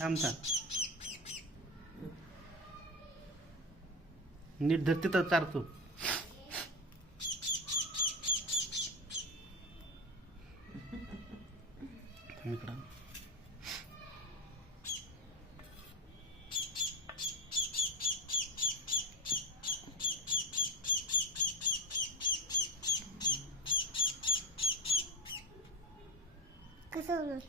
थांब थांब. नीट धर तिथं चारतो. थांब इकडं. कसं होणार?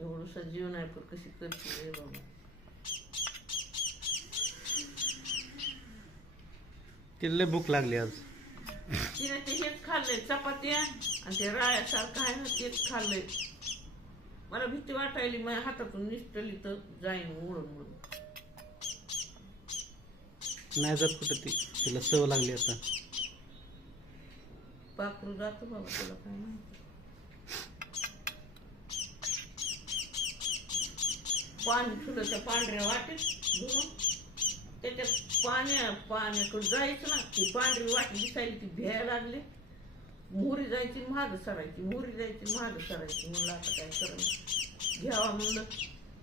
एवढंसं जीवन आहे पण कशी करते रे बाबा. तिला लय भूक लागली आज. तिने ते हेच खाल्लंय चपात्या आणि ते राळ्यासारखं आहे ना तेच खाल्लंय. मला भीती वाटायली माझ्या हातातून निसटली तर जाईन उडून उडून. नाही जात कुठं ती. तिला सवय लागली आता. पाखरू जातो बाबा तुला काय माहिती. पाणी ठेवलं त्या पांढऱ्या वाटेत धुवून त्याच्यात पाण्याकडे जायचं ना. ती पांढरी वाटी दिसायली ती भ्यायला लागली. मोहरी जायची महाग सरायची, मोहरी जायची महाग सरायची. म्हणलं आता काय करायचं घ्यावा म्हणलं.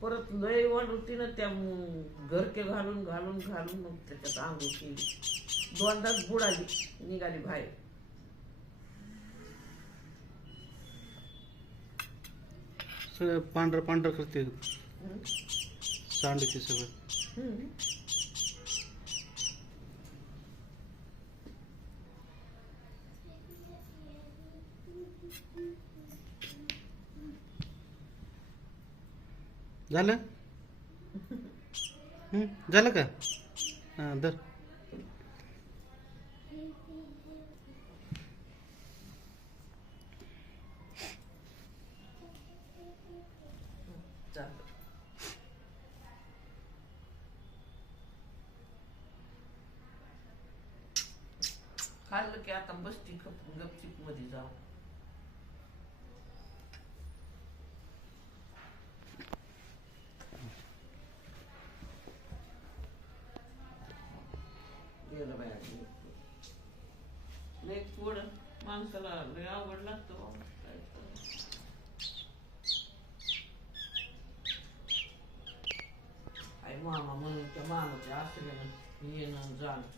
परत लय वाढवतीनं त्या घरके घालून घालून घालून मग त्याच्यात आंघोळ केली. दोनदाच बुडाली निघाली बाहेर. सगळं पांढरं पांढरं करते सांडते सगळं. झालं. झालं का? हा धर. खाल्लं की आता बसती गपचिप मध्ये जाऊ. गेलं बाया लय थोडं माणसाला लय आवड लागतो. आई मामा म्हणून त्या मामाच्या आश्रयानं येणं जाणं